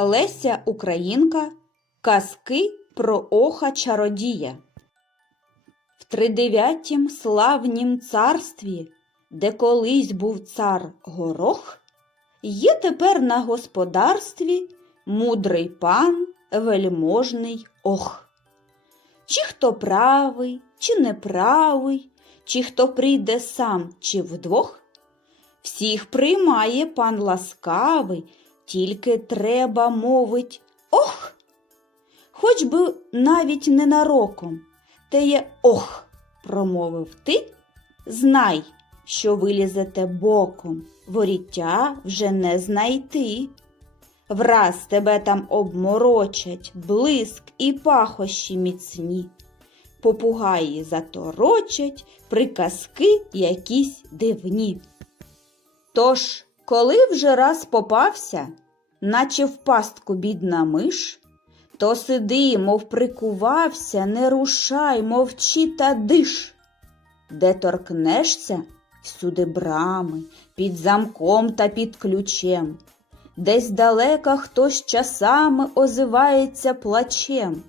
Леся Українка Казки про оха чародія. В тридев'ятім славнім царстві, де колись був цар Горох, є тепер на господарстві мудрий пан вельможний ох. Чи хто правий, чи неправий, чи хто прийде сам, чи вдвох, всіх приймає пан ласкавий, тільки треба мовить ох. Хоч би навіть ненароком, те є ох, промовив ти, знай, що вилізете боком, воріття вже не знайти. Враз тебе там обморочать блиск і пахощі міцні. Попугаї заторочать, приказки якісь дивні. Тож, коли вже раз попався, наче в пастку бідна миш, то сиди, мов прикувався, не рушай, мовчи та диш. Де торкнешся, всюди брами, під замком та під ключем. Десь далека хтось часами озивається плачем.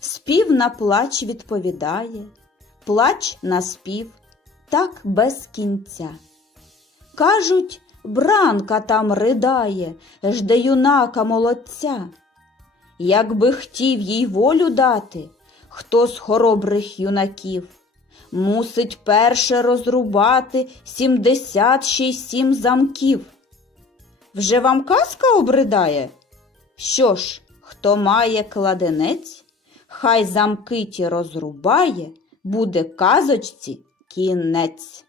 Спів на плач відповідає, плач на спів, так без кінця. Кажуть, бранка там ридає, жде юнака молодця. Якби хотів їй волю дати, хто з хоробрих юнаків, мусить перше розрубати сімдесят й сім замків. Вже вам казка обридає? Що ж, хто має кладенець, хай замки ті розрубає, буде казочці кінець.